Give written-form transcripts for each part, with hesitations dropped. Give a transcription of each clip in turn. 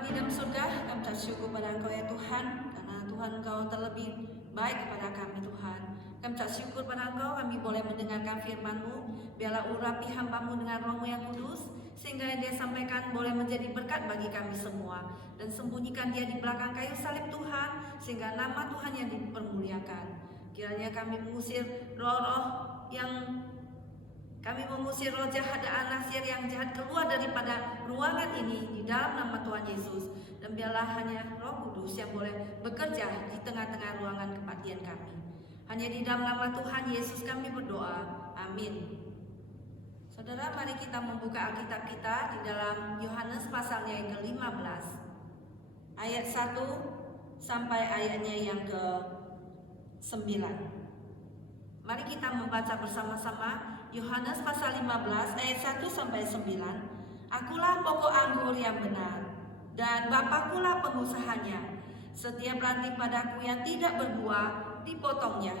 Bapa di dalam surga, kami ucap syukur pada Engkau ya Tuhan, karena Tuhan Engkau terlebih baik kepada kami Tuhan. Kami ucap syukur pada Engkau, kami boleh mendengarkan firman-Mu. Biarlah urapi hamba-Mu dengan Roh-Mu yang kudus, sehingga yang Dia sampaikan boleh menjadi berkat bagi kami semua. Dan sembunyikan Dia di belakang kayu salib Tuhan, sehingga nama Tuhan yang dipermuliakan. Kiranya kami mengusir roh-roh kami mengusir roh jahat dan nasir yang jahat keluar daripada ruangan ini di dalam nama Tuhan Yesus. Dan biarlah hanya Roh Kudus yang boleh bekerja di tengah-tengah ruangan kebaktian kami. Hanya di dalam nama Tuhan Yesus kami berdoa. Amin. Saudara, mari kita membuka Alkitab kita di dalam Yohanes pasalnya yang ke-15. Ayat 1 sampai ayatnya yang ke-9. Mari kita membaca bersama-sama Yohanes pasal 15 ayat 1 sampai 9. Akulah pokok anggur yang benar, dan Bapa-Kulah pengusahanya. Setiap ranting padaku yang tidak berbuah, dipotongnya,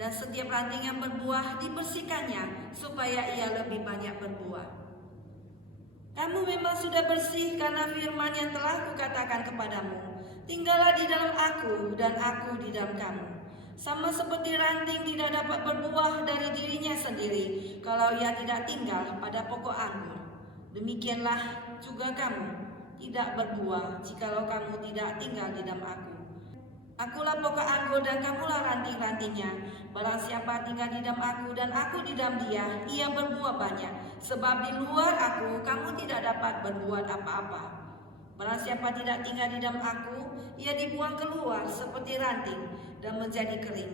dan setiap ranting yang berbuah, dibersihkannya, supaya ia lebih banyak berbuah. Kamu memang sudah bersih karena firman yang telah kukatakan kepadamu. Tinggallah di dalam aku, dan aku di dalam kamu. Sama seperti ranting tidak dapat berbuah dari dirinya sendiri kalau ia tidak tinggal pada pokok anggur. Demikianlah juga kamu tidak berbuah jikalau kamu tidak tinggal di dalam aku. Akulah pokok anggur dan kamulah ranting-rantingnya. Barang siapa tinggal di dalam aku dan aku di dalam dia, ia berbuah banyak. Sebab di luar aku kamu tidak dapat berbuat apa-apa. Barang siapa tidak tinggal di dalam aku, ia dibuang keluar seperti ranting dan menjadi kering.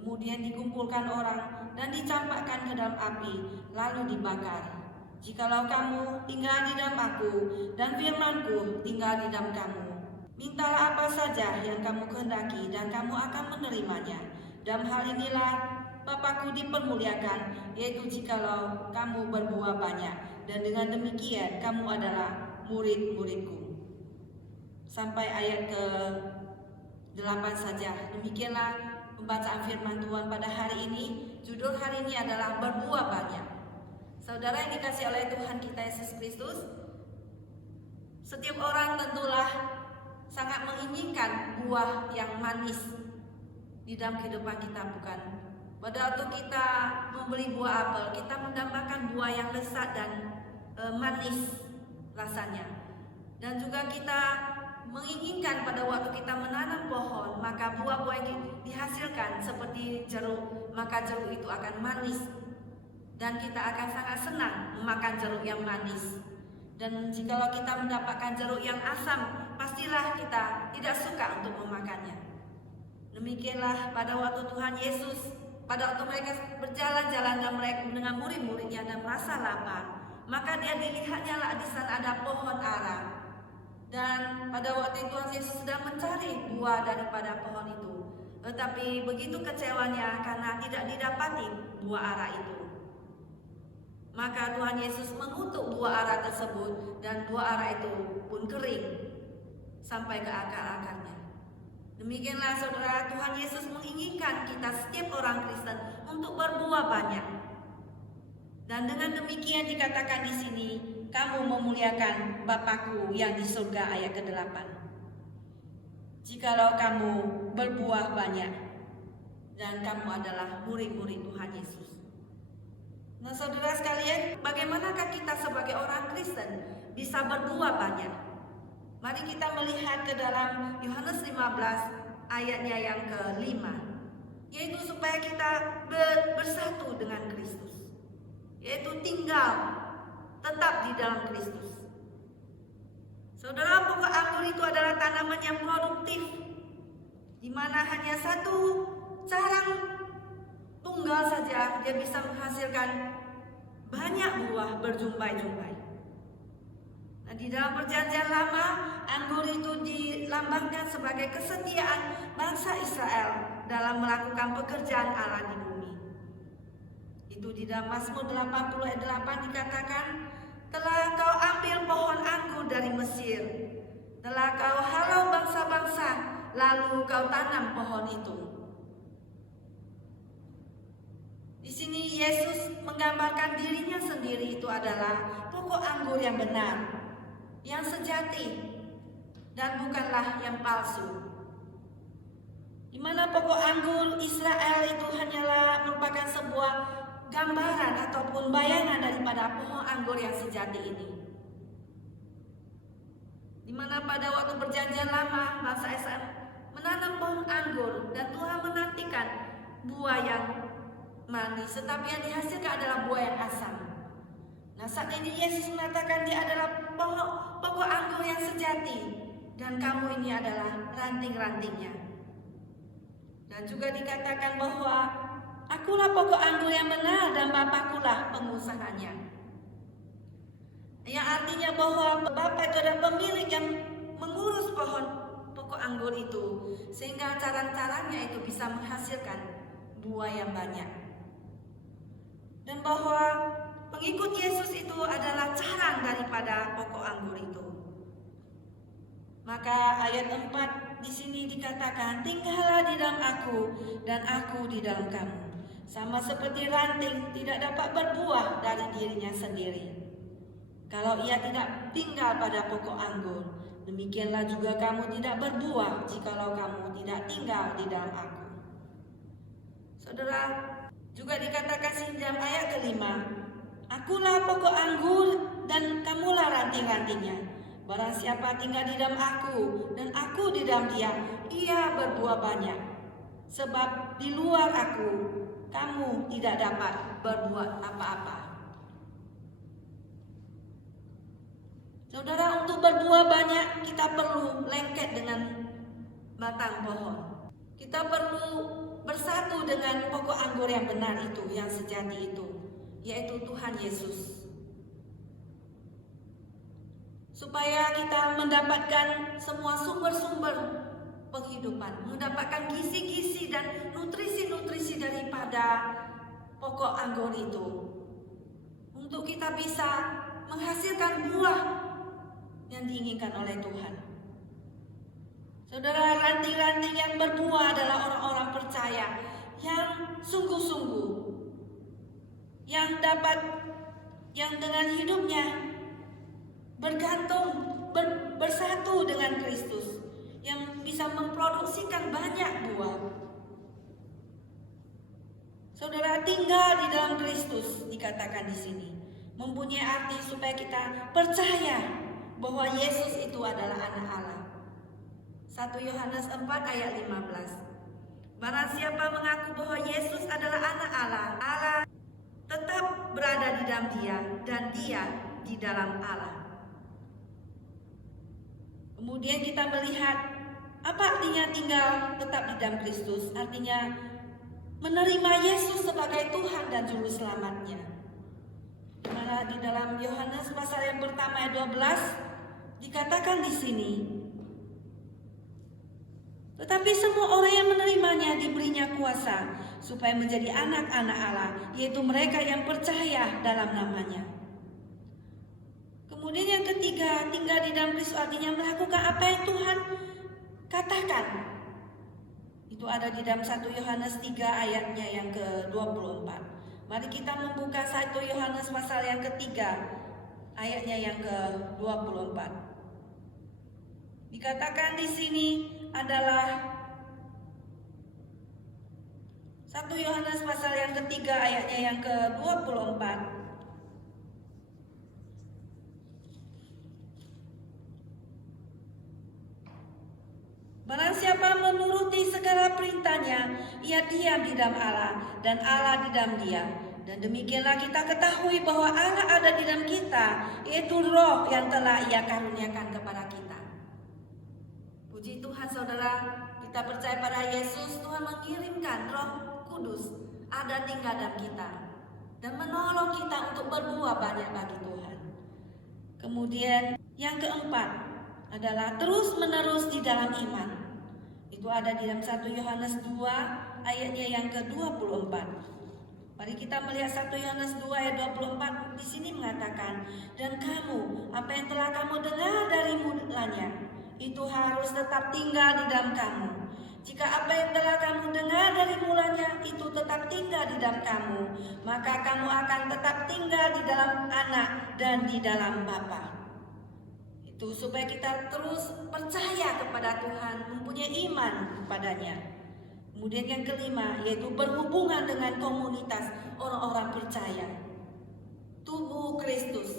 Kemudian dikumpulkan orang dan dicampakkan ke dalam api, lalu dibakar. Jikalau kamu tinggal di dalam aku dan firman-Ku tinggal di dalam kamu, mintalah apa saja yang kamu kehendaki dan kamu akan menerimanya. Dalam hal inilah Bapa-Ku dipermuliakan, yaitu jikalau kamu berbuah banyak, dan dengan demikian kamu adalah murid-murid-Ku. Sampai ayat ke-8 saja. Demikianlah pembacaan firman Tuhan pada hari ini. Judul hari ini adalah berbuah banyak. Saudara yang dikasihi oleh Tuhan kita Yesus Kristus, setiap orang tentulah sangat menginginkan buah yang manis di dalam kehidupan kita, bukan? Pada waktu kita membeli buah apel, kita mendambakan buah yang lezat dan manis rasanya. Dan juga kita menginginkan pada waktu kita menanam pohon, maka buah-buah yang dihasilkan seperti jeruk, maka jeruk itu akan manis. Dan kita akan sangat senang memakan jeruk yang manis. Dan jikalau kita mendapatkan jeruk yang asam, pastilah kita tidak suka untuk memakannya. Demikianlah pada waktu Tuhan Yesus, pada waktu mereka berjalan-jalan dan mereka dengan murid-muridnya dan merasa lapar, maka dia dilihatnya lah di sana ada pohon ara. Dan pada waktu itu Tuhan Yesus sedang mencari buah daripada pohon itu. Tetapi begitu kecewanya karena tidak didapati buah ara itu. Maka Tuhan Yesus mengutuk buah ara tersebut, dan buah ara itu pun kering sampai ke akar-akarnya. Demikianlah saudara, Tuhan Yesus menginginkan kita setiap orang Kristen untuk berbuah banyak. Dan dengan demikian dikatakan di sini, kamu memuliakan Bapa-Ku yang di surga, ayat ke-8. Jikalau kamu berbuah banyak dan kamu adalah murid-murid Tuhan Yesus. Nah saudara sekalian, bagaimanakah kita sebagai orang Kristen bisa berbuah banyak? Mari kita melihat ke dalam Yohanes 15 ayatnya yang ke-5, yaitu supaya kita bersatu dengan Kristus, yaitu tinggal tetap di dalam Kristus. Saudara, pokok anggur itu adalah tanaman yang produktif, di mana hanya satu carang tunggal saja dia bisa menghasilkan banyak buah berjumpai-jumpai. Nah, di dalam perjanjian lama, anggur itu dilambangkan sebagai kesetiaan bangsa Israel dalam melakukan pekerjaan Allah di bumi. Itu di dalam Mazmur 80 ayat 8 dikatakan, telah kau ambil pohon anggur dari Mesir, telah kau halau bangsa-bangsa, lalu kau tanam pohon itu. Di sini Yesus menggambarkan dirinya sendiri itu adalah pokok anggur yang benar, yang sejati. dan bukanlah yang palsu. Di mana pokok anggur Israel itu hanyalah merupakan sebuah gambaran ataupun bayangan daripada pohon anggur yang sejati ini. Di mana pada waktu perjanjian lama bangsa Israel menanam pohon anggur dan Tuhan menantikan buah yang manis, tetapi yang dihasilkan adalah buah yang asam. Nah, saat ini Yesus mengatakan dia adalah pokok anggur yang sejati dan kamu ini adalah ranting-rantingnya. Dan juga dikatakan bahwa akulah pokok anggur yang benar dan Bapakulah pengusahanya. Yang artinya bahwa Bapa itu adalah pemilik yang mengurus pokok anggur itu, sehingga caranya itu bisa menghasilkan buah yang banyak. Dan bahwa pengikut Yesus itu adalah carang daripada pokok anggur itu. Maka ayat 4 di sini dikatakan, tinggallah di dalam aku dan aku di dalam kamu. Sama seperti ranting tidak dapat berbuah dari dirinya sendiri kalau ia tidak tinggal pada pokok anggur, demikianlah juga kamu tidak berbuah jikalau kamu tidak tinggal di dalam aku. Saudara, juga dikatakan dalam ayat kelima, akulah pokok anggur dan kamulah ranting-rantingnya. Barang siapa tinggal di dalam aku dan aku di dalam dia, ia berbuah banyak. Sebab di luar aku, kamu tidak dapat berbuat apa-apa. Saudara, untuk berbuah banyak kita perlu lengket dengan batang pohon. Kita perlu bersatu dengan pokok anggur yang benar itu, yang sejati itu, yaitu Tuhan Yesus. Supaya kita mendapatkan semua sumber-sumber penghidupan, mendapatkan gizi-gizi dan nutrisi-nutrisi daripada pokok anggur itu, untuk kita bisa menghasilkan buah yang diinginkan oleh Tuhan. Saudara, ranting-ranting yang berbuah adalah orang-orang percaya yang sungguh-sungguh, yang dengan hidupnya bergantung, bersatu dengan Kristus, yang bisa memproduksikan banyak buah. Saudara, tinggal di dalam Kristus dikatakan di sini mempunyai arti supaya kita percaya bahwa Yesus itu adalah anak Allah. 1 Yohanes 4 ayat 15. Barang siapa mengaku bahwa Yesus adalah anak Allah, Allah tetap berada di dalam dia dan dia di dalam Allah. Kemudian kita melihat apa artinya tinggal tetap di dalam Kristus. Artinya menerima Yesus sebagai Tuhan dan Juru Selamatnya. Karena di dalam Yohanes pasal yang pertama ayat 12 dikatakan di sini, tetapi semua orang yang menerimanya diberinya kuasa supaya menjadi anak-anak Allah, yaitu mereka yang percaya dalam namanya. Kemudian yang ketiga, tinggal di dalam Kristus artinya melakukan apa yang Tuhan katakan. Itu ada di dalam 1 Yohanes 3 ayatnya yang ke-24. Mari kita membuka 1 Yohanes pasal yang ketiga ayatnya yang ke-24. Dikatakan di sini adalah 1 Yohanes pasal yang ketiga ayatnya yang ke-24. Barang siapa menuruti segala perintahnya, ia diam di dalam Allah dan Allah di dalam dia. Dan demikianlah kita ketahui bahwa Allah ada di dalam kita, yaitu Roh yang telah Ia karuniakan kepada kita. Puji Tuhan saudara, kita percaya pada Yesus. Tuhan mengirimkan Roh Kudus ada tinggal dalam kita dan menolong kita untuk berbuah banyak bagi Tuhan. Kemudian yang keempat adalah terus menerus di dalam iman. Itu ada di dalam 1 Yohanes 2 ayatnya yang ke-24. Mari kita melihat 1 Yohanes 2 ayat 24. Di sini mengatakan, dan kamu, apa yang telah kamu dengar dari mulanya, itu harus tetap tinggal di dalam kamu. Jika apa yang telah kamu dengar dari mulanya itu tetap tinggal di dalam kamu, maka kamu akan tetap tinggal di dalam Anak dan di dalam Bapa. Itu supaya kita terus percaya kepada Tuhan, mempunyai iman kepadanya. Kemudian yang kelima yaitu berhubungan dengan komunitas orang-orang percaya, tubuh Kristus.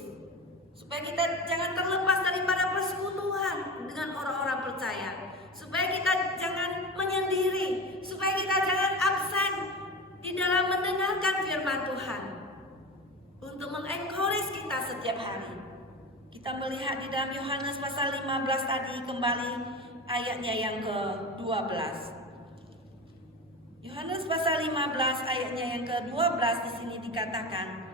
Supaya kita jangan terlepas daripada persekutuan dengan orang-orang percaya. Supaya kita jangan menyendiri, supaya kita jangan absen di dalam mendengarkan firman Tuhan. Untuk mengencourage kita setiap hari. Kita melihat di dalam Yohanes pasal 15 tadi kembali ayatnya yang ke-12. Yohanes pasal 15 ayatnya yang ke-12 di sini dikatakan,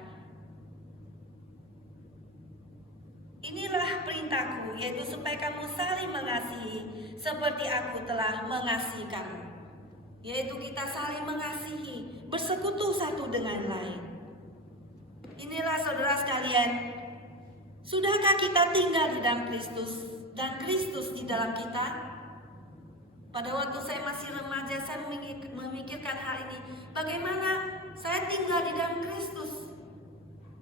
inilah perintahku, yaitu supaya kamu saling mengasihi seperti aku telah mengasihi kamu. Yaitu kita saling mengasihi, bersekutu satu dengan lain. Inilah saudara sekalian, sudahkah kita tinggal di dalam Kristus dan Kristus di dalam kita? Pada waktu saya masih remaja, saya memikirkan hal ini. Bagaimana saya tinggal di dalam Kristus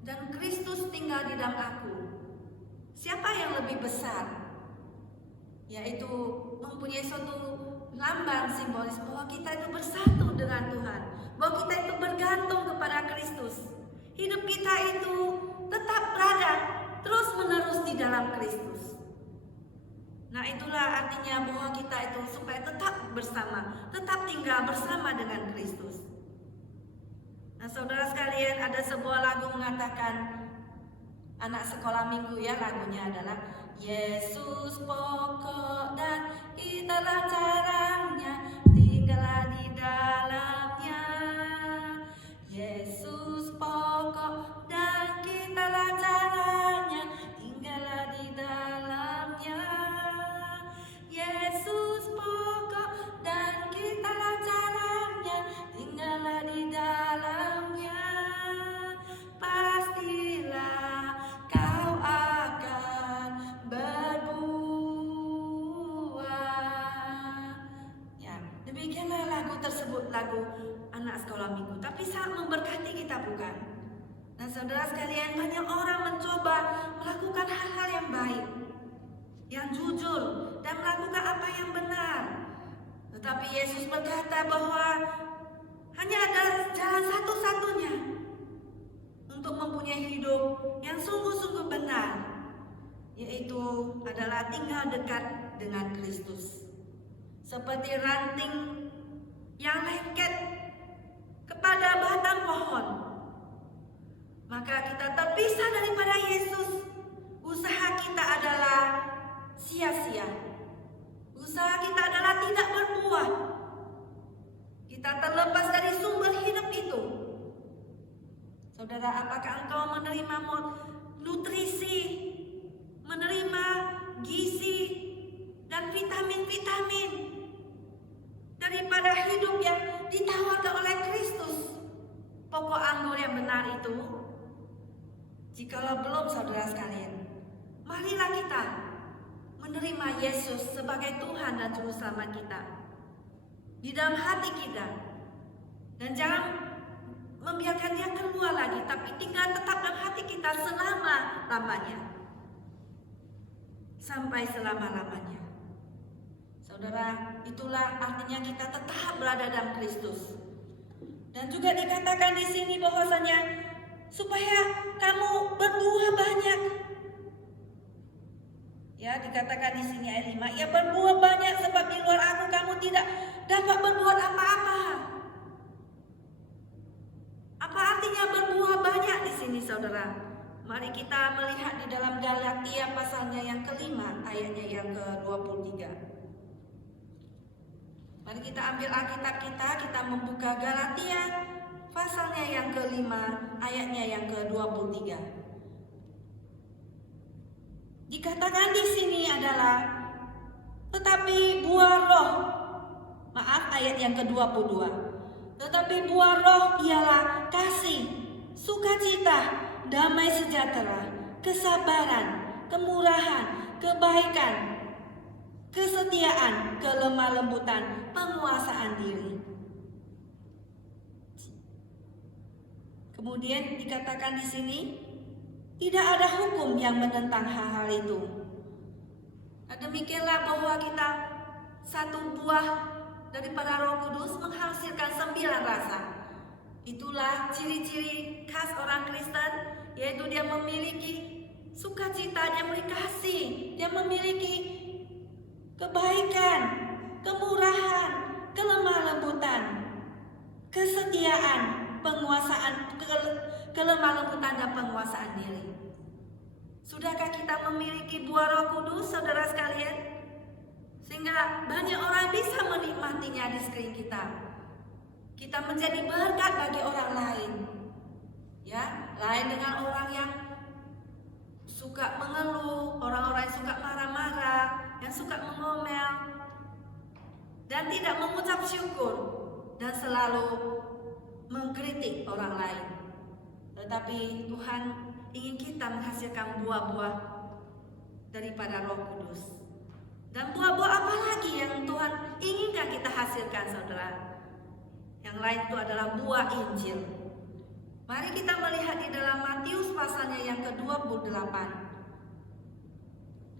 dan Kristus tinggal di dalam aku? Siapa yang lebih besar? Yaitu mempunyai suatu lambang simbolis bahwa kita itu bersatu dengan Tuhan, bahwa kita itu bergantung kepada Kristus. Hidup kita itu tetap berada terus menerus di dalam Kristus. Nah, itulah artinya bahwa kita itu supaya tetap bersama, tetap tinggal bersama dengan Kristus. Nah, saudara sekalian, ada sebuah lagu mengatakan, anak sekolah minggu ya, lagunya adalah Yesus pokok dan itulah caranya, tinggallah di dalamnya. Yesus pokok dan kitalah caranya, tinggallah di dalamnya. Yesus pokok dan kitalah caranya, tinggallah di dalamnya. Pastilah kau akan berbuah. Ya, demikianlah lagu tersebut, lagu anak sekolah minggu, tapi sangat memberkati kita, bukan? Nah, saudara sekalian, banyak orang mencoba melakukan hal-hal yang baik, yang jujur, dan melakukan apa yang benar. Tetapi Yesus berkata bahwa hanya ada jalan satu-satunya untuk mempunyai hidup yang sungguh-sungguh benar, yaitu adalah tinggal dekat dengan Kristus. Seperti ranting yang lengket kepada batang pohon, maka kita terpisah daripada Yesus. Usaha kita adalah sia-sia. Usaha kita adalah tidak berbuah. Kita terlepas dari sumber hidup itu. Saudara, apakah engkau menerima nutrisi, menerima gizi dan vitamin-vitamin daripada hidup yang ditawarkan oleh Kristus, pokok anggur yang benar itu? Jikalau belum, saudara sekalian, marilah kita menerima Yesus sebagai Tuhan dan Juru Selamat kita di dalam hati kita, dan jangan membiarkan dia keluar lagi, tapi tinggal tetap dalam hati kita selama-lamanya, sampai selama-lamanya. Saudara, itulah artinya kita tetap berada dalam Kristus. Dan juga dikatakan di sini bahwasanya supaya kamu berbuah banyak. Ya, dikatakan di sini ayat 5, ya berbuah banyak sebab di luar aku kamu tidak dapat berbuat apa-apa. Apa artinya berbuah banyak di sini, saudara? Mari kita melihat di dalam Galatia pasalnya yang kelima, ayatnya yang ke-23. Mari kita ambil Alkitab kita membuka Galatia pasalnya yang kelima, ayatnya yang ke-23. Dikatakan di sini adalah tetapi buah roh, ayat yang ke-22. Tetapi buah roh ialah kasih, sukacita, damai sejahtera, kesabaran, kemurahan, kebaikan, kesetiaan, kelemah lembutan, penguasaan diri. Kemudian dikatakan di sini, tidak ada hukum yang menentang hal-hal itu. Demikianlah bahwa kita satu buah daripada Roh Kudus menghasilkan 9 rasa. Itulah ciri-ciri khas orang Kristen, yaitu dia memiliki sukacita, dia memiliki kasih, dia memiliki kebaikan, kemurahan, kelemah lembutan, kesetiaan, penguasaan, kelemah lembutan dan penguasaan diri. Sudahkah kita memiliki buah Roh Kudus, saudara sekalian? Sehingga banyak orang bisa menikmatinya di sekeliling kita. Kita menjadi berkat bagi orang lain. Ya, lain dengan orang yang suka mengeluh, orang-orang yang suka marah-marah, yang suka mengomel, dan tidak mengucap syukur, dan selalu mengkritik orang lain. Tetapi Tuhan ingin kita menghasilkan buah-buah daripada Roh Kudus. Dan buah-buah apa lagi yang Tuhan inginkan kita hasilkan, saudara? Yang lain itu adalah buah Injil. Mari kita melihat di dalam Matius pasalnya yang ke-28.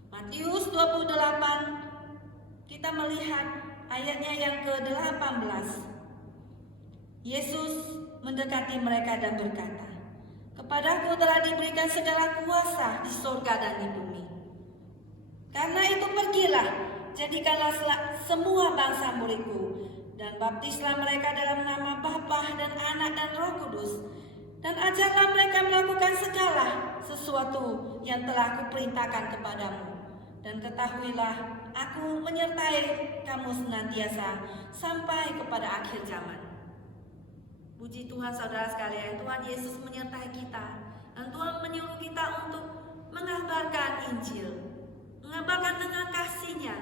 Matius 28, kita melihat ayatnya yang ke-18. Yesus mendekati mereka dan berkata, "Kepadaku telah diberikan segala kuasa di surga dan di bumi. Karena itu pergilah, jadikanlah semua bangsa muridku, dan baptislah mereka dalam nama Bapa dan Anak dan Roh Kudus, dan ajarlah mereka melakukan segala sesuatu yang telah kuperintahkan kepadamu. Dan ketahuilah, aku menyertai kamu senantiasa sampai kepada akhir zaman." Puji Tuhan, saudara sekalian, Tuhan Yesus menyertai kita, dan Tuhan menyuruh kita untuk mengabarkan Injil, mengabarkan dengan kasih-Nya,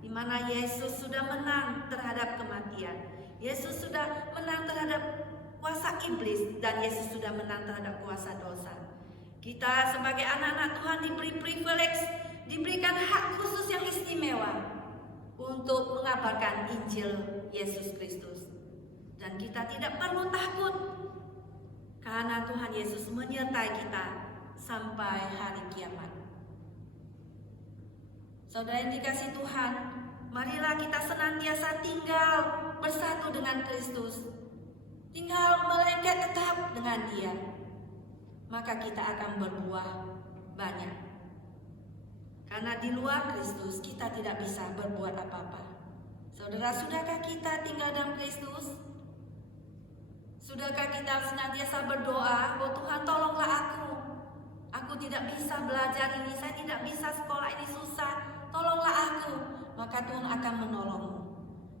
di mana Yesus sudah menang terhadap kematian, Yesus sudah menang terhadap kuasa iblis, dan Yesus sudah menang terhadap kuasa dosa. Kita sebagai anak-anak Tuhan diberi privilege, diberikan hak khusus yang istimewa untuk mengabarkan Injil Yesus Kristus. Dan kita tidak perlu takut, karena Tuhan Yesus menyertai kita sampai hari kiamat. Saudara yang dikasihi Tuhan, marilah kita senantiasa tinggal bersatu dengan Kristus, tinggal melengket tetap dengan Dia, maka kita akan berbuah banyak. Karena di luar Kristus kita tidak bisa berbuat apa-apa. Saudara, sudahkah kita tinggal dalam Kristus? Sudahkah kita senantiasa berdoa, "Oh Tuhan, tolonglah aku. Aku tidak bisa belajar ini, saya tidak bisa sekolah ini, susah. Tolonglah aku." Maka Tuhan akan menolongmu.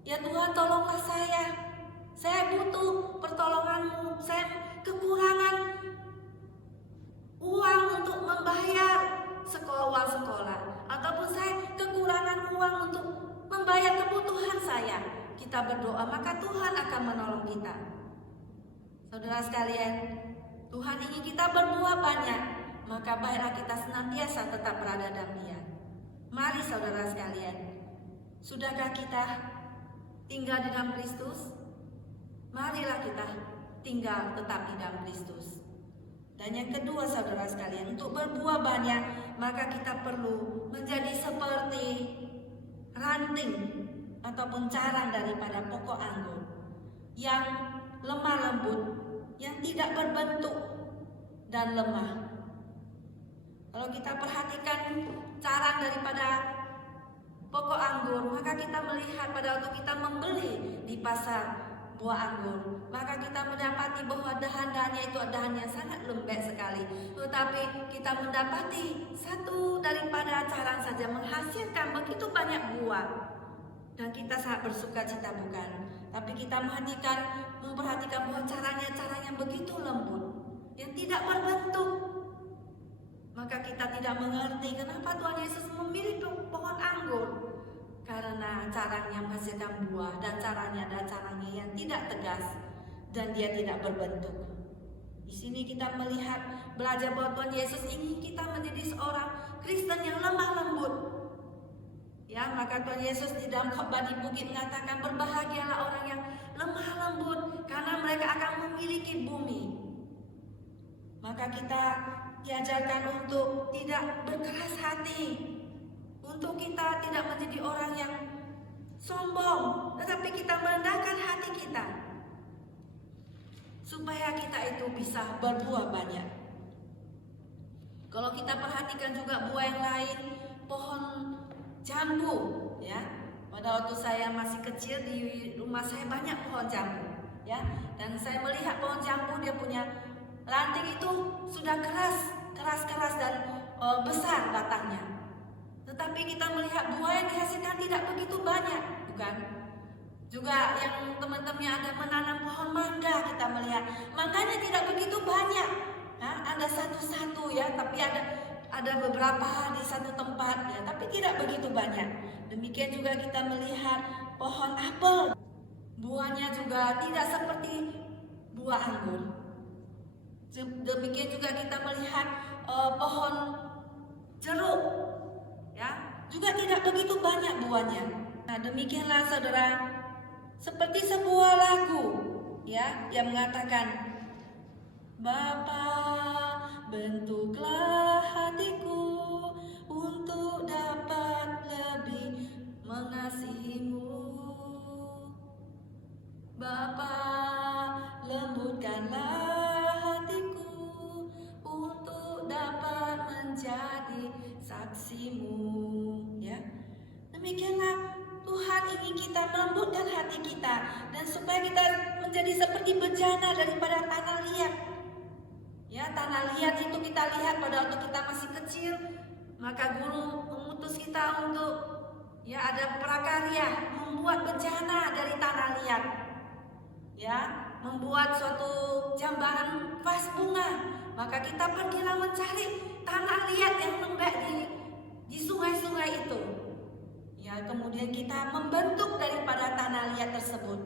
"Ya Tuhan, tolonglah saya. Saya butuh pertolonganmu. Saya kekurangan uang untuk membayar uang sekolah. Ataupun saya kekurangan uang untuk membayar kebutuhan saya." Kita berdoa, maka Tuhan akan menolong kita. Saudara sekalian, Tuhan ingin kita berbuah banyak, maka baiklah kita senantiasa tetap berada dalam Dia. Mari saudara sekalian, sudahkah kita tinggal di dalam Kristus? Marilah kita tinggal tetap di dalam Kristus. Dan yang kedua, saudara sekalian, untuk berbuah banyak, maka kita perlu menjadi seperti ranting ataupun carang daripada pokok anggur yang lemah lembut, yang tidak berbentuk dan lemah. Kalau kita perhatikan carang daripada pokok anggur, maka kita melihat pada waktu kita membeli di pasar buah anggur, maka kita mendapati bahwa dahan-dahannya itu dahan yang sangat lembek sekali. Tetapi kita mendapati satu daripada carang saja menghasilkan begitu banyak buah. Dan kita sangat bersuka cita, bukan? Tapi kita memperhatikan bahwa caranya begitu lembut, yang tidak berbentuk. Maka kita tidak mengerti kenapa Tuhan Yesus memilih pohon anggur. Karena caranya menghasilkan buah, dan caranya adalah caranya yang tidak tegas dan dia tidak berbentuk. Di sini kita melihat, belajar bahwa Tuhan Yesus ingin kita menjadi seorang Kristen yang lemah lembut. Ya, maka Tuhan Yesus di dalam khotbah di bukit mengatakan, "Berbahagialah orang yang lemah lembut, karena mereka akan memiliki bumi." Maka kita diajarkan untuk tidak berkeras hati, untuk kita tidak menjadi orang yang sombong, tetapi kita merendahkan hati kita supaya kita itu bisa berbuah banyak. Kalau kita perhatikan juga buah yang lain, pohon jambu, ya. Pada waktu saya masih kecil di rumah saya banyak pohon jambu, ya. Dan saya melihat pohon jambu dia punya ranting itu sudah keras dan besar batangnya. Tetapi kita melihat buah yang dihasilkan tidak begitu banyak, bukan? Juga yang teman-temannya ada menanam pohon mangga, kita melihat mangganya tidak begitu banyak. Ada satu-satu ya, tapi ada beberapa di satu tempat ya, tapi tidak begitu banyak. Demikian juga kita melihat pohon apel, buahnya juga tidak seperti buah anggur. Demikian juga kita melihat pohon jeruk, ya, juga tidak begitu banyak buahnya. Nah, demikianlah saudara, seperti sebuah lagu, ya, yang mengatakan, Bapa, bentuklah hatiku untuk dapat lebih mengasihimu. Bapa, lembutkanlah hatiku untuk dapat menjadi saksimu. Ya, demikianlah Tuhan ingin kita melembutkan hati kita, dan supaya kita menjadi seperti bejana daripada tanah liat. Ya, tanah liat itu kita lihat pada waktu kita masih kecil, maka guru mengutus kita untuk ada prakarya membuat bejana dari tanah liat. Ya, membuat suatu jambaran vas bunga. Maka kita pergilah mencari tanah liat yang lembek di sungai-sungai itu. Ya, kemudian kita membentuk daripada tanah liat tersebut.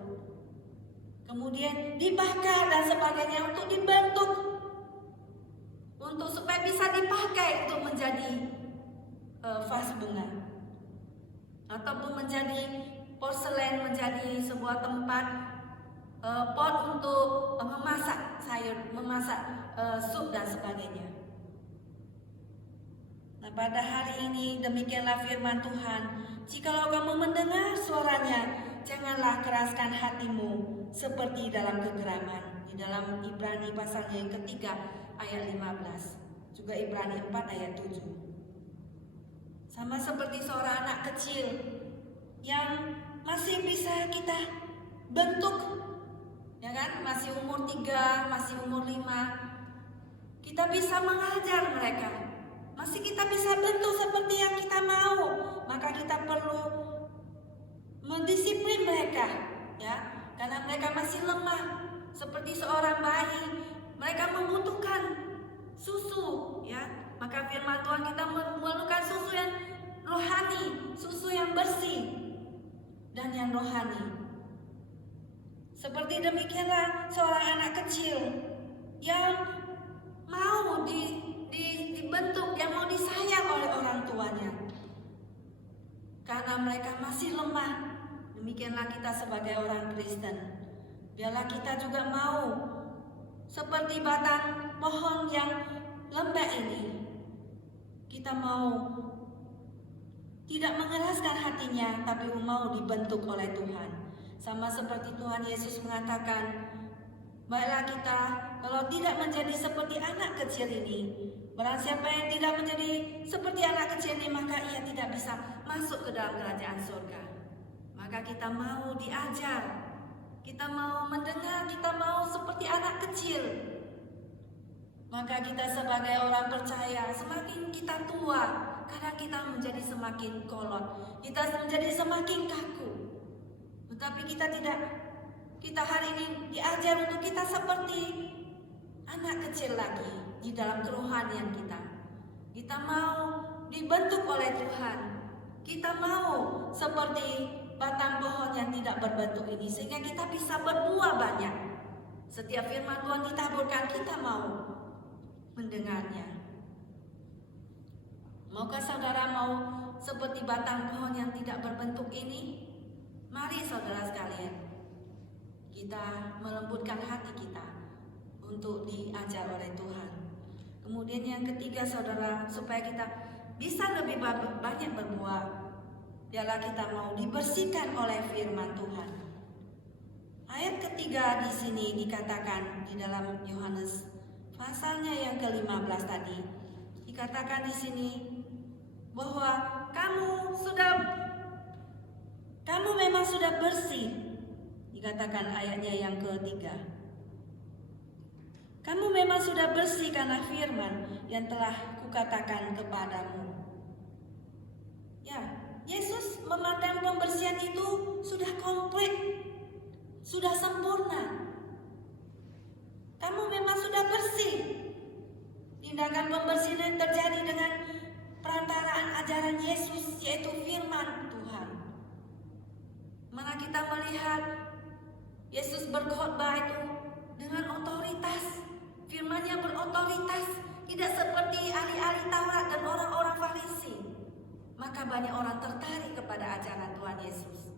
Kemudian dibakar dan sebagainya untuk dibentuk, untuk supaya bisa dipakai untuk menjadi vas bunga, ataupun menjadi porselen, menjadi sebuah tempat pot untuk memasak sayur, memasak sup dan sebagainya. Nah, pada hari ini demikianlah firman Tuhan. Jikalau kamu mendengar suaranya, janganlah keraskan hatimu seperti dalam kegeraman. Di dalam Ibrani pasalnya yang ketiga ayat 15, juga Ibrani 4 ayat 7. Sama seperti seorang anak kecil yang masih bisa kita bentuk, ya kan? Masih umur 3, masih umur 5, kita bisa mengajar mereka, masih kita bisa bentuk seperti yang kita mau. Maka kita perlu mendisiplin mereka, ya, karena mereka masih lemah. Seperti seorang bayi, mereka membutuhkan susu, ya. Maka firman Tuhan kita memerlukan susu yang rohani, susu yang bersih dan yang rohani. Seperti demikianlah seorang anak kecil yang mau dibentuk, yang mau disayang oleh orang tuanya, karena mereka masih lemah. Demikianlah kita sebagai orang Kristen, biarlah kita juga mau seperti batang pohon yang lembek ini. Kita mau tidak mengeraskan hatinya, tapi mau dibentuk oleh Tuhan. Sama seperti Tuhan Yesus mengatakan, baiklah kita kalau tidak menjadi seperti anak kecil ini. Barang siapa yang tidak menjadi seperti anak kecil ini, maka ia tidak bisa masuk ke dalam kerajaan surga. Maka kita mau diajar, kita mau mendengar, kita mau seperti anak kecil. Maka kita sebagai orang percaya, semakin kita tua, kadang kita menjadi semakin kolot, kita menjadi semakin kaku. Tetapi kita hari ini diajar untuk kita seperti anak kecil lagi di dalam kerohanian kita. Kita mau dibentuk oleh Tuhan. Kita mau seperti batang pohon yang tidak berbentuk ini, sehingga kita bisa berbuah banyak. Setiap firman Tuhan ditaburkan, kita mau mendengarnya. Maukah saudara mau seperti batang pohon yang tidak berbentuk ini? Mari saudara sekalian, kita melembutkan hati kita untuk diajar oleh Tuhan. Kemudian yang ketiga saudara, supaya kita bisa lebih banyak berbuah. Biarlah kita mau dibersihkan oleh firman Tuhan. Ayat ketiga di sini dikatakan di dalam Yohanes pasalnya yang ke-15 tadi. Dikatakan di sini bahwa kamu memang sudah bersih. Dikatakan ayatnya yang ketiga. Kamu memang sudah bersih karena firman yang telah kukatakan kepadamu. Ya, Yesus memandang pembersihan itu sudah komplit, sudah sempurna. Kamu memang sudah bersih. Tindakan pembersihan terjadi dengan perantaraan ajaran Yesus, yaitu firman Tuhan. Mana kita melihat Yesus berkhotbah itu dengan otoritas. Firman-Nya berotoritas, tidak seperti ahli-ahli Taurat dan orang-orang Farisi. Maka banyak orang tertarik kepada ajaran Tuhan Yesus.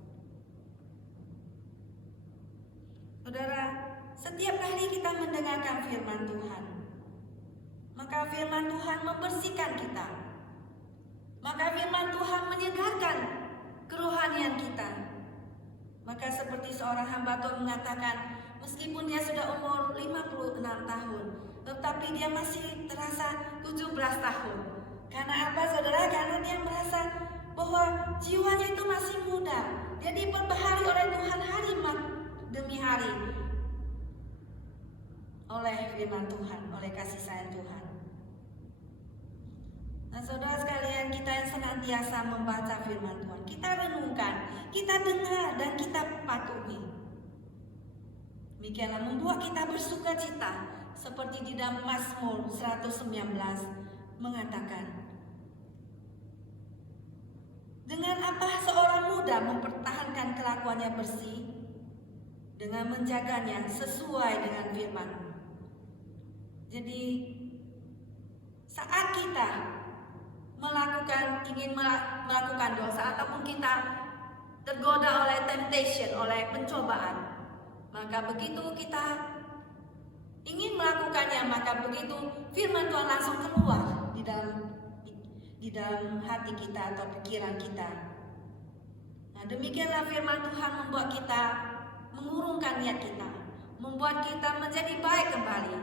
Saudara, setiap kali kita mendengarkan firman Tuhan, maka firman Tuhan membersihkan kita. Maka firman Tuhan menyegarkan kerohanian kita. Maka seperti seorang hamba Tuhan mengatakan, meskipun dia sudah umur 56 tahun, tetapi dia masih terasa 17 tahun. Karena apa saudara? Karena dia merasa bahwa jiwanya itu masih muda. Dia diperbaharui oleh Tuhan hari demi hari. Oleh firman Tuhan, oleh kasih sayang Tuhan. Nah saudara sekalian, kita yang senantiasa membaca firman Tuhan, kita renungkan, kita dengar dan kita patuhi. Demikianlah membuat kita bersuka cita, seperti di dalam Mazmur 119 mengatakan, dengan apa seorang muda mempertahankan kelakuannya bersih, dengan menjaganya sesuai dengan firman. Jadi saat kita ingin melakukan dosa ataupun kita tergoda oleh temptation, oleh pencobaan, maka begitu kita ingin melakukannya, maka begitu firman Tuhan langsung keluar di dalam hati kita atau pikiran kita. Nah, demikianlah firman Tuhan membuat kita mengurungkan niat kita, membuat kita menjadi baik kembali,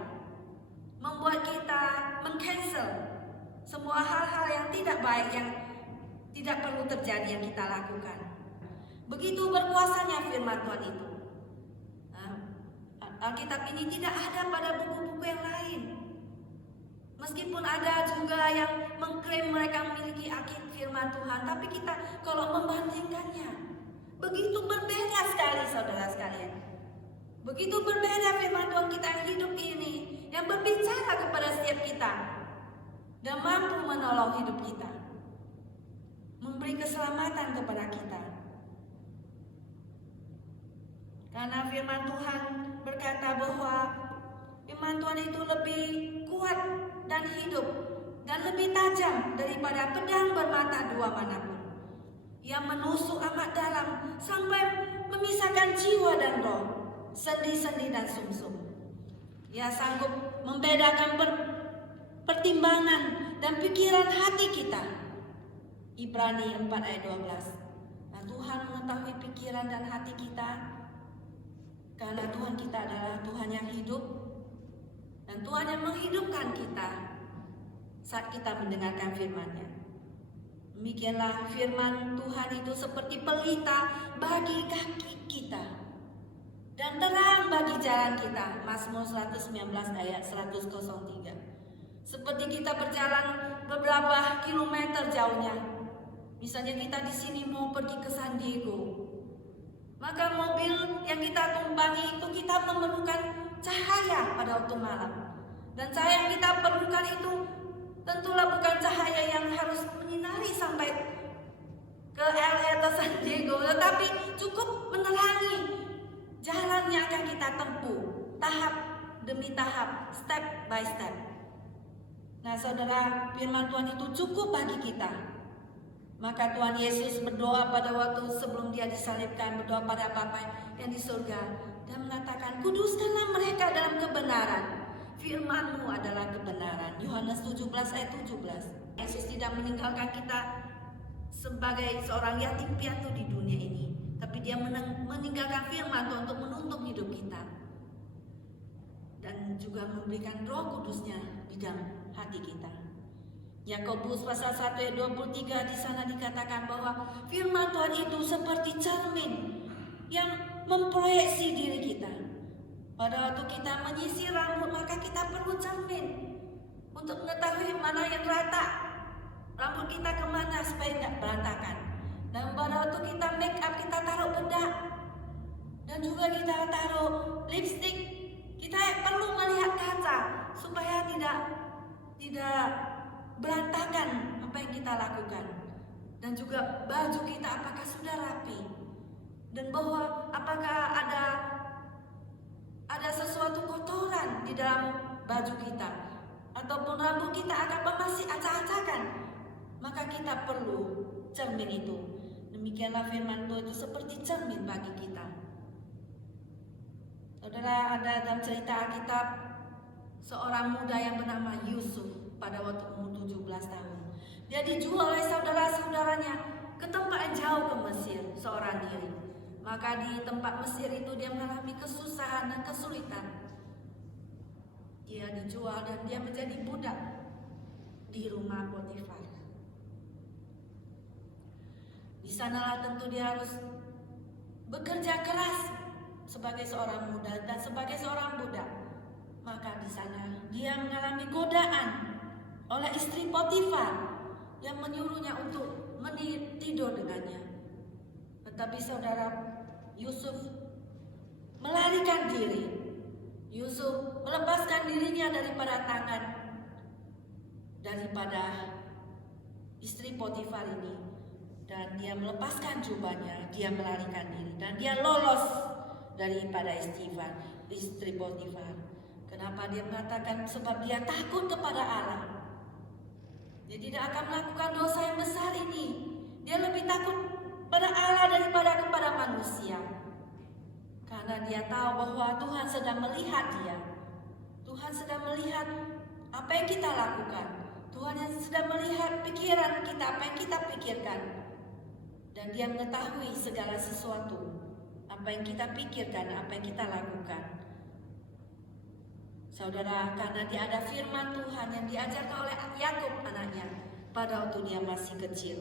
membuat kita meng-cancel semua hal-hal yang tidak baik yang tidak perlu terjadi yang kita lakukan. Begitu berkuasanya firman Tuhan itu. Alkitab ini tidak ada pada buku-buku yang lain. Meskipun ada juga yang mengklaim mereka memiliki akhir firman Tuhan, tapi kita kalau membandingkannya, begitu berbeda sekali saudara sekalian. Begitu berbeda firman Tuhan kita yang hidup ini, yang berbicara kepada setiap kita dan mampu menolong hidup kita, memberi keselamatan kepada kita. Karena firman Tuhan berkata bahwa firman Tuhan itu lebih kuat dan hidup dan lebih tajam daripada pedang bermata dua manapun, yang menusuk amat dalam sampai memisahkan jiwa dan roh, sendi-sendi dan sumsum. Ia sanggup membedakan pertimbangan dan pikiran hati kita. Ibrani 4 ayat 12. Nah, Tuhan mengetahui pikiran dan hati kita, karena Tuhan kita adalah Tuhan yang hidup, dan Tuhan yang menghidupkan kita saat kita mendengarkan firman-Nya. Demikianlah firman Tuhan itu seperti pelita bagi kaki kita dan terang bagi jalan kita. Mazmur 119 ayat 103. Seperti kita berjalan beberapa kilometer jauhnya. Misalnya kita di sini mau pergi ke San Diego, maka mobil yang kita tumpangi itu kita memerlukan cahaya pada waktu malam. Dan cahaya yang kita perlukan itu tentulah bukan cahaya yang harus menyinari sampai ke LA atau San Diego, tetapi cukup menerangi jalan yang akan kita tempuh tahap demi tahap, step by step. Nah saudara, firman Tuhan itu cukup bagi kita. Maka Tuhan Yesus berdoa pada waktu sebelum dia disalibkan, berdoa pada Bapa yang di surga dan mengatakan, kuduskanlah mereka dalam kebenaran. firman-Mu adalah kebenaran. Yohanes 17 ayat 17. Yesus tidak meninggalkan kita sebagai seorang yatim piatu di dunia ini, tapi dia meninggalkan firman Tuhan untuk menuntun hidup kita dan juga memberikan Roh Kudus-Nya di dalam hati kita. Yakobus pasal 1 ayat 23 di sana dikatakan bahwa firman Tuhan itu seperti cermin yang memproyeksi diri kita. Pada waktu kita menyisir rambut, maka kita perlu cermin untuk mengetahui mana yang rata, rambut kita kemana supaya tidak berantakan. Dan pada waktu kita make up, kita taruh bedak, dan juga kita taruh lipstick, kita perlu melihat kaca supaya tidak berantakan apa yang kita lakukan. Dan juga baju kita apakah sudah rapi, dan bahwa apakah ada sesuatu kotoran di dalam baju kita, ataupun rambut kita akan masih acak-acakan, maka kita perlu cermin itu. Demikianlah firman Tuhan itu seperti cermin bagi kita. Saudara, ada dalam cerita Alkitab seorang muda yang bernama Yusuf pada waktu umur 17 tahun. Dia dijual oleh saudara-saudaranya ke tempat yang jauh ke Mesir seorang diri. Maka di tempat Mesir itu dia mengalami kesusahan dan kesulitan. Dia dijual dan dia menjadi budak di rumah Potifar. Di sanalah tentu dia harus bekerja keras sebagai seorang muda dan sebagai seorang budak. Maka di sana dia mengalami godaan oleh istri Potifar yang menyuruhnya untuk tidur dengannya. Tetapi saudara, Yusuf melarikan diri. Yusuf melepaskan dirinya daripada istri Potifar ini, dan dia melepaskan jubahnya, dia melarikan diri, dan dia lolos daripada istri Potifar. Kenapa dia mengatakan? Sebab dia takut kepada Allah. Dia tidak akan melakukan dosa yang besar ini. Dia lebih takut pada Allah daripada kepada manusia. Karena dia tahu bahwa Tuhan sedang melihat dia. Tuhan sedang melihat apa yang kita lakukan. Tuhan yang sedang melihat pikiran kita, apa yang kita pikirkan. Dan dia mengetahui segala sesuatu, apa yang kita pikirkan, apa yang kita lakukan. Saudara, karena dia ada firman Tuhan yang diajarkan oleh Yakub anaknya pada waktu dia masih kecil.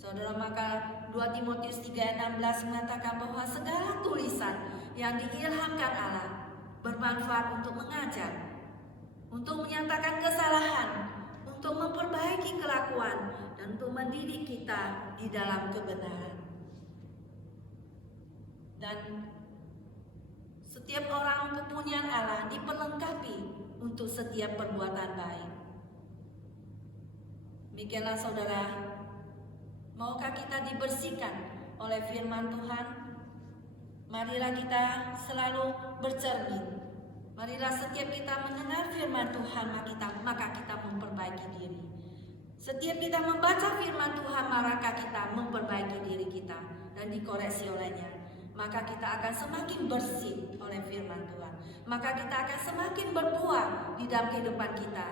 Saudara, maka 2 Timotius 3 ayat 16 mengatakan bahwa segala tulisan yang diilhamkan Allah bermanfaat untuk mengajar, untuk menyatakan kesalahan, untuk memperbaiki kelakuan, dan untuk mendidik kita di dalam kebenaran. Dan setiap orang kepunyaan Allah diperlengkapi untuk setiap perbuatan baik. Demikianlah saudara, maukah kita dibersihkan oleh firman Tuhan? Marilah kita selalu bercermin. Marilah setiap kita mendengar firman Tuhan, maka kita memperbaiki diri. Setiap kita membaca firman Tuhan, maka kita memperbaiki diri kita dan dikoreksi olehnya. Maka kita akan semakin bersih oleh firman Tuhan. Maka kita akan semakin berbuah di dalam kehidupan kita.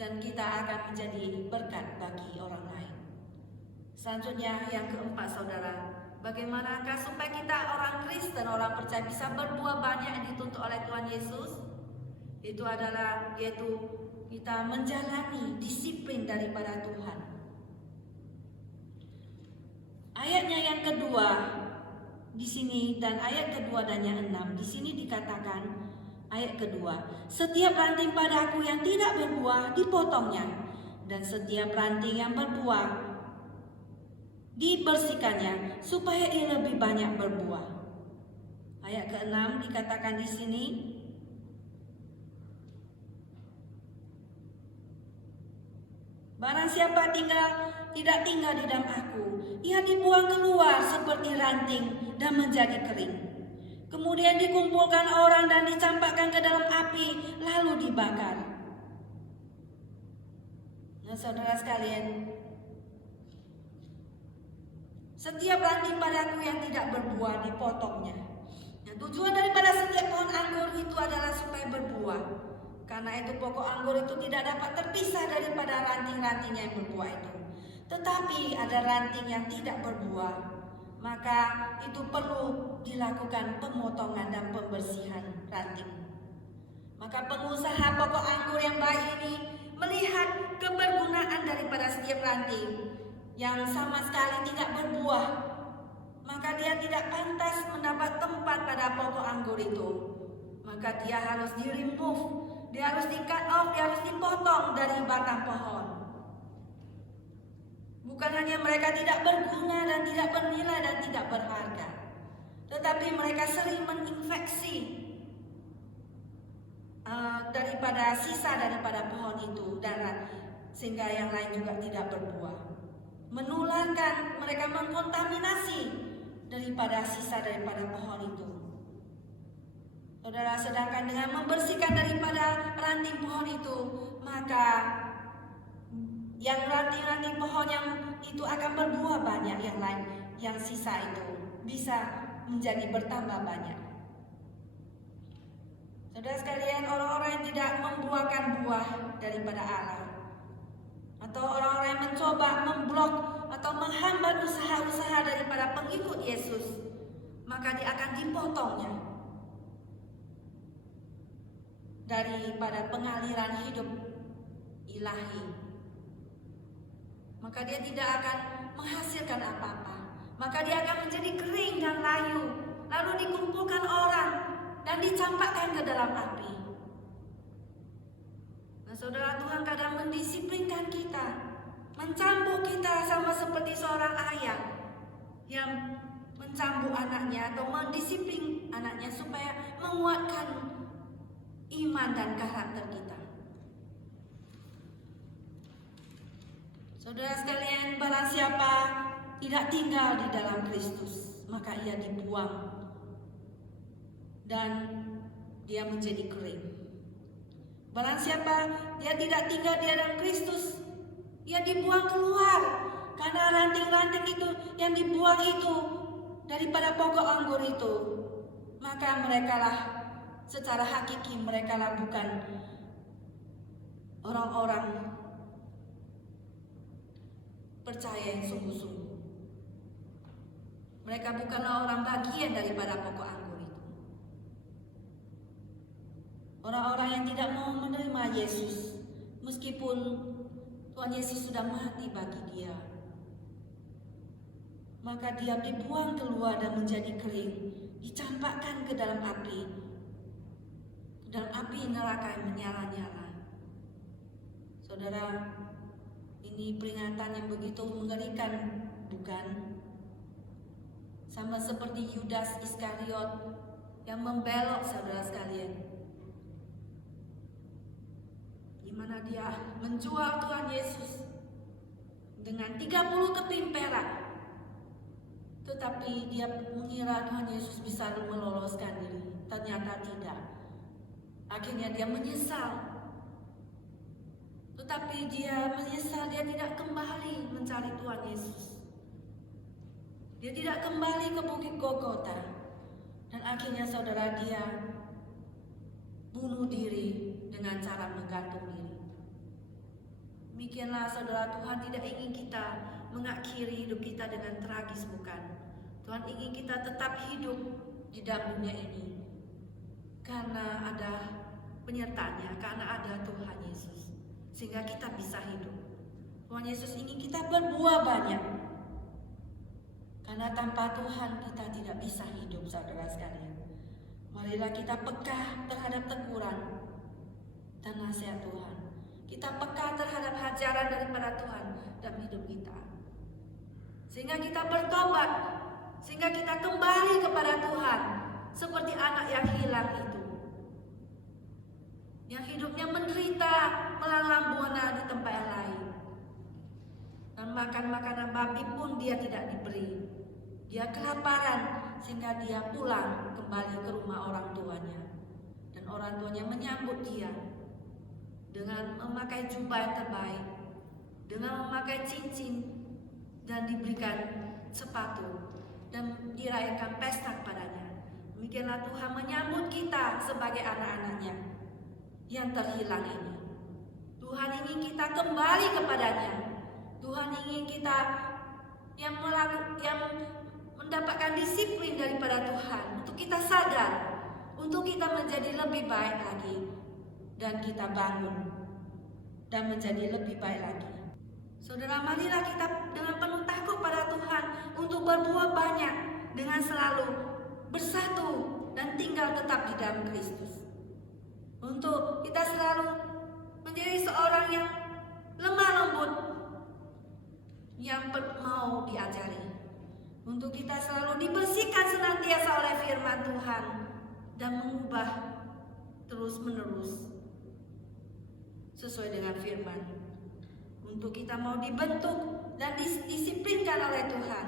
Dan kita akan menjadi berkat bagi orang lain. Selanjutnya yang keempat saudara, bagaimanakah supaya kita orang Kristen, orang percaya bisa berbuah banyak yang dituntut oleh Tuhan Yesus? Itu adalah yaitu kita menjalani disiplin daripada Tuhan. Ayatnya yang kedua di sini dan ayat kedua dan yang 6 di sini dikatakan ayat kedua, setiap ranting padaku yang tidak berbuah dipotongnya, dan setiap ranting yang berbuah dibersihkannya supaya ia lebih banyak berbuah. Ayat ke-6 dikatakan di sini, barang siapa tidak tinggal di dalam aku, ia dibuang keluar seperti ranting dan menjadi kering. Kemudian dikumpulkan orang dan dicampakkan ke dalam api, lalu dibakar. Nah, saudara sekalian, setiap ranting padaku yang tidak berbuah dipotongnya. Yang tujuan daripada setiap pohon anggur itu adalah supaya berbuah. Karena itu pokok anggur itu tidak dapat terpisah daripada ranting-rantingnya yang berbuah itu. Tetapi ada ranting yang tidak berbuah, maka itu perlu dilakukan pemotongan dan pembersihan ranting. Maka pengusaha pokok anggur yang baik ini melihat kebergunaan daripada setiap ranting yang sama sekali tidak berbuah, maka dia tidak pantas mendapat tempat pada pokok anggur itu. Maka dia harus di-remove, dia harus di-cut off, dia harus dipotong dari batang pohon. Bukan hanya mereka tidak berguna dan tidak bernilai dan tidak berharga, tetapi mereka sering menginfeksi daripada sisa daripada pohon itu, dan sehingga yang lain juga tidak berbuah. Menularkan, mereka mengkontaminasi daripada sisa daripada pohon itu. Saudara, sedangkan dengan membersihkan daripada ranting pohon itu, maka yang ranting-ranting pohon yang itu akan berbuah banyak, yang lain, yang sisa itu bisa menjadi bertambah banyak. Saudara sekalian, orang-orang yang tidak membuahkan buah daripada Allah, atau orang-orang yang mencoba memblok atau menghambat usaha-usaha daripada pengikut Yesus, maka dia akan dipotongnya daripada pengaliran hidup ilahi. Maka dia tidak akan menghasilkan apa-apa, maka dia akan menjadi kering dan layu, lalu dikumpulkan orang dan dicampakkan ke dalam api. Nah, saudara, Tuhan kadang mendisiplinkan kita, mencambuk kita sama seperti seorang ayah yang mencambuk anaknya atau mendisiplin anaknya supaya menguatkan iman dan karakter kita. Saudara sekalian, barang siapa tidak tinggal di dalam Kristus, maka ia dibuang dan dia menjadi kering. Barang siapa dia tidak tinggal di dalam Kristus, ia dibuang keluar, karena ranting-ranting itu yang dibuang itu daripada pokok anggur itu, maka merekalah secara hakiki merekalah bukan orang-orang percaya yang sungguh-sungguh. Mereka bukanlah orang bagian daripada pokok anggur itu. Orang-orang yang tidak mau menerima Yesus, meskipun Tuhan Yesus sudah mati bagi dia, maka dia dibuang keluar dan menjadi kering, dicampakkan ke dalam api, neraka yang menyala-nyala. Saudara, ini peringatan yang begitu mengerikan, bukan? Sama seperti Yudas Iskariot yang membelok, saudara sekalian, di mana dia menjual Tuhan Yesus dengan 30 keping perak, tetapi dia mengira Tuhan Yesus bisa meloloskan diri. Ternyata tidak. Akhirnya dia menyesal. Tetapi dia menyesal, dia tidak kembali mencari Tuhan Yesus. Dia tidak kembali ke Bukit Golgota. Dan akhirnya saudara, dia bunuh diri dengan cara menggantung diri. Demikianlah saudara, Tuhan tidak ingin kita mengakhiri hidup kita dengan tragis, bukan. Tuhan ingin kita tetap hidup di dalam dunia ini karena ada penyertanya, karena ada Tuhan Yesus, sehingga kita bisa hidup. Tuhan Yesus ingin kita berbuah banyak, karena tanpa Tuhan kita tidak bisa hidup, saudara sekalian. Marilah kita peka terhadap teguran dan nasihat Tuhan. Kita peka terhadap ajaran daripada Tuhan dalam hidup kita, sehingga kita bertobat, sehingga kita kembali kepada Tuhan seperti anak yang hilang itu, yang hidupnya menderita melanglang buana di tempat yang lain, dan makan makanan babi pun dia tidak diberi. Dia kelaparan sehingga dia pulang kembali ke rumah orang tuanya, dan orang tuanya menyambut dia dengan memakai jubah yang terbaik, dengan memakai cincin, dan diberikan sepatu, dan dirayakan pesta padanya. Demikianlah Tuhan menyambut kita sebagai anak-anaknya yang terhilang ini. Tuhan ingin kita kembali kepadanya. Tuhan ingin kita yang mendapatkan disiplin daripada Tuhan, untuk kita sadar, untuk kita menjadi lebih baik lagi, dan kita bangun dan menjadi lebih baik lagi. Saudara, marilah kita dengan penuh takut pada Tuhan untuk berbuah banyak, dengan selalu bersatu dan tinggal tetap di dalam Kristus. Untuk kita selalu menjadi seorang yang lemah lembut, yang mau diajari. Untuk kita selalu dibersihkan senantiasa oleh firman Tuhan dan mengubah terus-menerus sesuai dengan firman. Untuk kita mau dibentuk dan disiplinkan oleh Tuhan.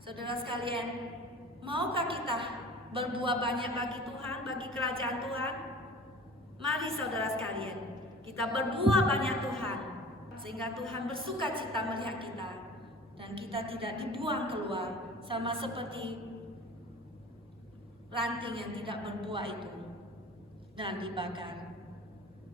Saudara sekalian, maukah kita berbuah banyak bagi Tuhan, bagi kerajaan Tuhan? Mari saudara sekalian, kita berbuah banyak Tuhan, sehingga Tuhan bersuka cita melihat kita, dan kita tidak dibuang keluar sama seperti ranting yang tidak berbuah itu dan dibakar.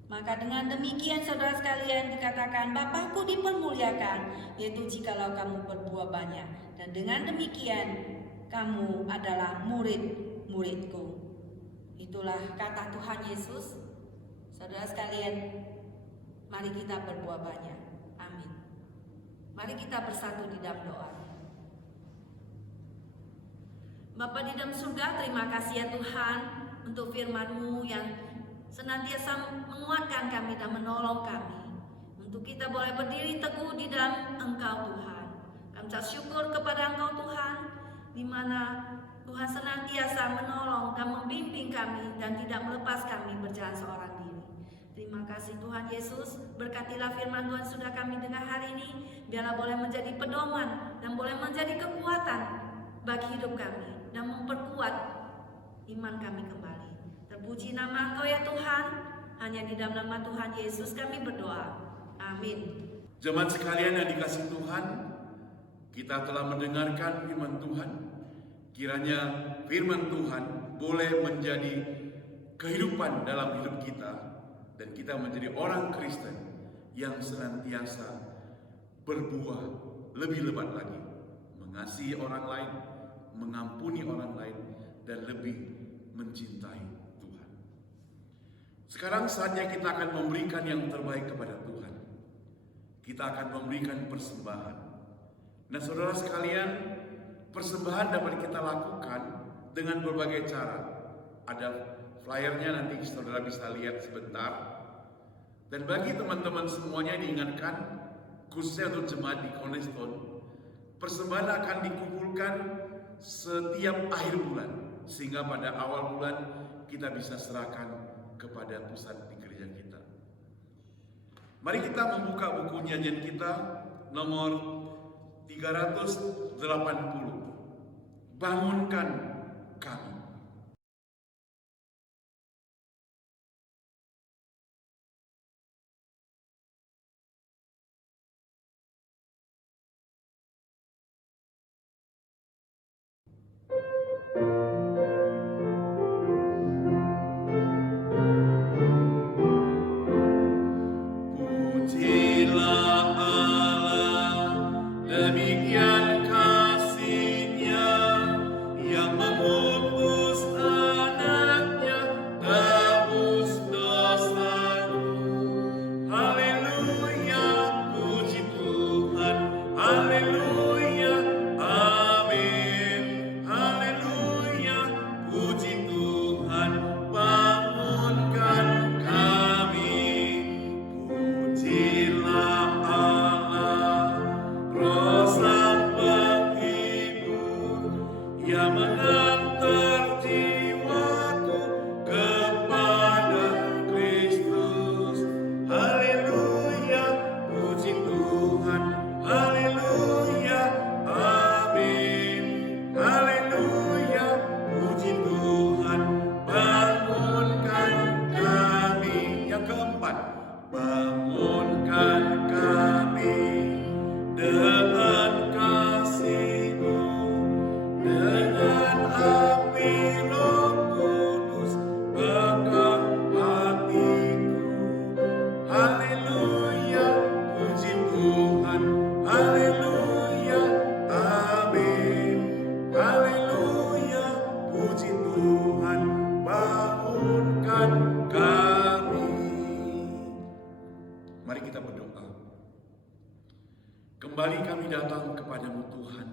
Maka dengan demikian saudara sekalian dikatakan, Bapakku dipermuliakan, yaitu jikalau kamu berbuah banyak, dan dengan demikian kamu adalah murid-muridku. Itulah kata Tuhan Yesus. Saudara sekalian, mari kita berbuah banyak. Amin. Mari kita bersatu di dalam doa. Bapa di dalam surga, terima kasih ya Tuhan untuk firman-Mu yang senantiasa menguatkan kami dan menolong kami, untuk kita boleh berdiri teguh di dalam Engkau Tuhan. Kami ucap syukur kepada Engkau Tuhan, di mana Tuhan senantiasa menolong dan membimbing kami dan tidak melepas kami berjalan seorang diri. Terima kasih Tuhan Yesus, berkatilah firman Tuhan sudah kami dengar hari ini, biarlah boleh menjadi pedoman dan boleh menjadi kekuatan bagi hidup kami dan memperkuat iman kami kembali. Terpuji nama Engkau ya Tuhan, hanya di dalam nama Tuhan Yesus kami berdoa. Amin. Jemaat sekalian yang dikasihi Tuhan, kita telah mendengarkan firman Tuhan. Kiranya firman Tuhan boleh menjadi kehidupan dalam hidup kita, dan kita menjadi orang Kristen yang senantiasa berbuah lebih lebat lagi, mengasihi orang lain, mengampuni orang lain, dan lebih mencintai Tuhan. Sekarang saatnya kita akan memberikan yang terbaik kepada Tuhan. Kita akan memberikan persembahan. Nah saudara sekalian, persembahan dapat kita lakukan dengan berbagai cara. Ada flyernya, nanti saudara bisa lihat sebentar. Dan bagi teman-teman semuanya diingatkan, khususnya untuk jemaat di Cornerstone, persembahan akan dikumpulkan setiap akhir bulan, sehingga pada awal bulan kita bisa serahkan kepada pusat di gereja kita. Mari kita membuka buku nyanyian kita nomor 380. Bangunkan kami. Demikian kasih-Nya yang menghapus anaknya, tebus dosaku. Haleluya, puji Tuhan. Haleluya, amin. Haleluya, puji Tuhan. Bangunkan kami, pujilah Allah, Roh Sang Penghibur yang mengantar jiwaku kepada Kristus. Haleluya, puji Tuhan. Haleluya, amin. Haleluya, puji Tuhan. Bangunkan kami. Yang keempat, bangunkan kami dengan kasih-Mu, dengan api kita berdoa. Kembali kami datang kepadamu Tuhan.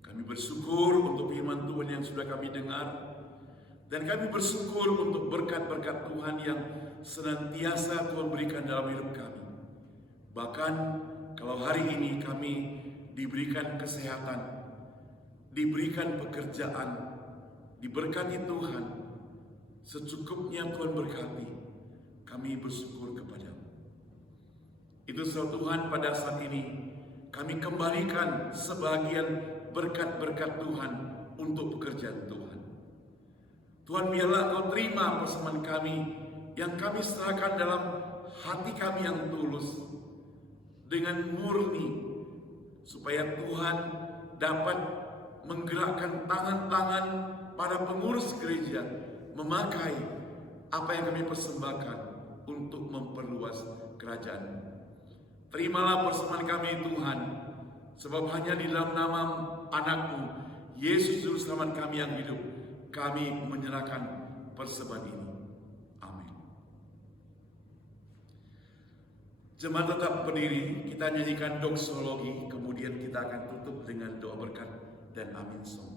Kami bersyukur untuk firman Tuhan yang sudah kami dengar. Dan kami bersyukur untuk berkat-berkat Tuhan yang senantiasa Tuhan berikan dalam hidup kami. Bahkan kalau hari ini kami diberikan kesehatan, diberikan pekerjaan, diberkati Tuhan, secukupnya Tuhan berkati, kami bersyukur kepadamu. Itu sebab Tuhan pada saat ini kami kembalikan sebagian berkat-berkat Tuhan untuk pekerjaan Tuhan. Tuhan, biarlah Kau terima persembahan kami yang kami serahkan dalam hati kami yang tulus dengan murni, supaya Tuhan dapat menggerakkan tangan-tangan para pengurus gereja memakai apa yang kami persembahkan untuk memperluas kerajaan. Terimalah persembahan kami Tuhan, sebab hanya di dalam nama anak-Mu Yesus Juru Selamat kami yang hidup, kami menyerahkan persembahan ini. Amin. Jemaat tetap berdiri, kita nyanyikan doksologi, kemudian kita akan tutup dengan doa berkat dan amin song.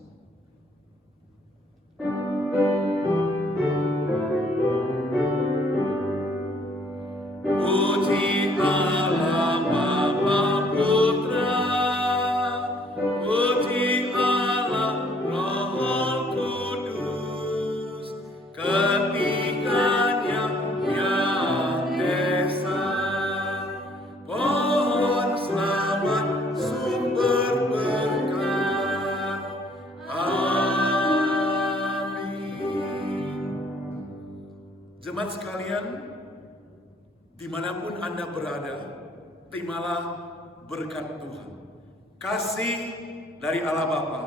Puji Allah Bapa Putra, puji Allah Roh Kudus, ketiganya yang esa, pohon selamat sumber berkat. Amin. Jemaat sekalian, dimanapun Anda berada, terimalah berkat Tuhan, kasih dari Allah Bapa,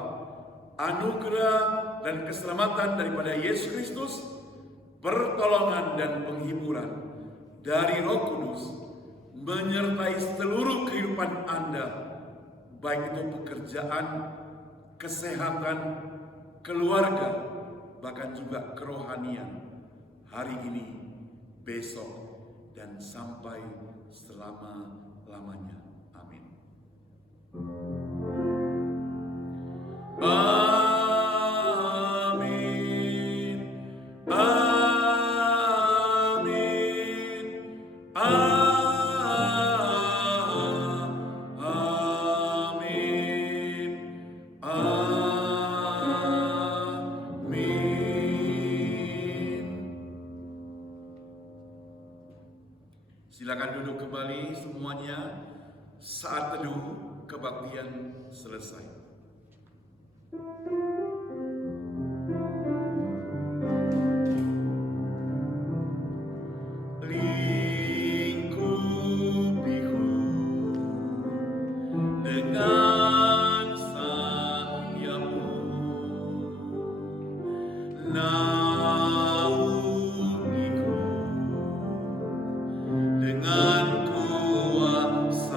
anugerah dan keselamatan daripada Yesus Kristus, pertolongan dan penghiburan dari Roh Kudus menyertai seluruh kehidupan Anda, baik itu pekerjaan, kesehatan, keluarga, bahkan juga kerohanian, hari ini, besok, dan sampai selama-lamanya. Amin. Amin. Amin. Amin. Amin. Silakan duduk kembali semuanya. Saat teduh kebaktian selesai. Lingkupiku dengan sayapmu, naungiku dengan kuasa-Mu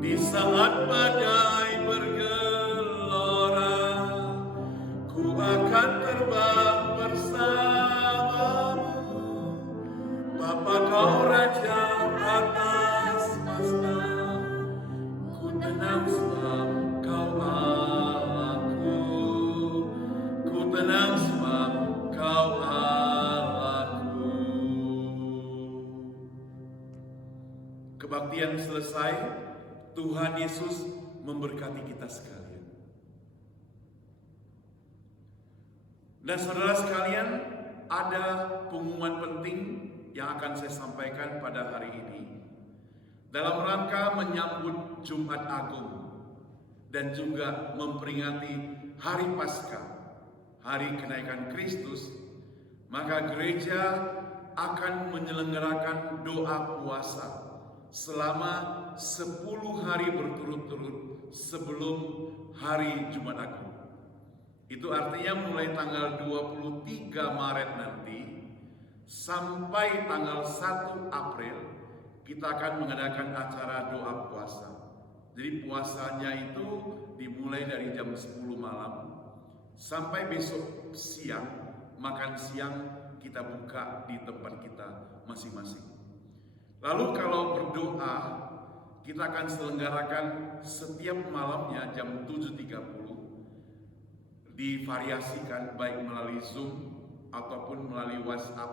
di saat badai bergelora. Ku akan terbang bersamamu, Bapa Kau Raja atas masa. Ku tenang sebab Kau Allahku, ku tenang sebab Kau Allahku. Kebaktian selesai. Tuhan Yesus memberkati kita sekalian. Dan saudara sekalian, ada pengumuman penting yang akan saya sampaikan pada hari ini dalam rangka menyambut Jumat Agung dan juga memperingati Hari Paskah, Hari Kenaikan Kristus. Maka gereja akan menyelenggarakan doa puasa selama 10 hari berturut-turut sebelum hari Jumat Agung. Itu artinya mulai tanggal 23 Maret nanti sampai tanggal 1 April kita akan mengadakan acara doa puasa. Jadi puasanya itu dimulai dari jam 10 malam sampai besok siang, makan siang kita buka di tempat kita masing-masing. Lalu kalau berdoa, kita akan selenggarakan setiap malamnya jam 7.30, divariasikan baik melalui Zoom ataupun melalui WhatsApp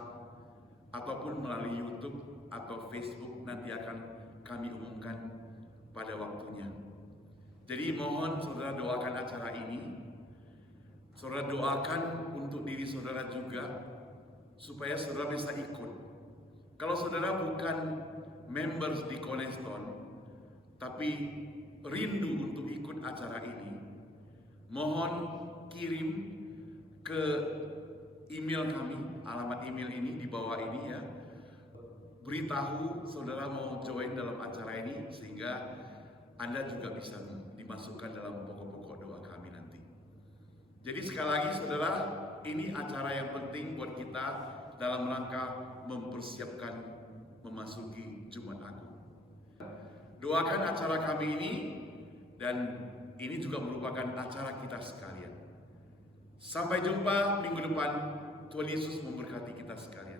ataupun melalui YouTube atau Facebook, nanti akan kami umumkan pada waktunya. Jadi mohon saudara doakan acara ini. Saudara doakan untuk diri saudara juga, supaya saudara bisa ikut. Kalau saudara bukan members di Cornerstone, tapi rindu untuk ikut acara ini, mohon kirim ke email kami, alamat email ini di bawah ini ya. Beritahu saudara mau join dalam acara ini, sehingga Anda juga bisa dimasukkan dalam pokok-pokok doa kami nanti. Jadi sekali lagi saudara, ini acara yang penting buat kita dalam rangka mempersiapkan memasuki Jumat Agung. Doakan acara kami ini, dan ini juga merupakan acara kita sekalian. Sampai jumpa minggu depan. Tuhan Yesus memberkati kita sekalian.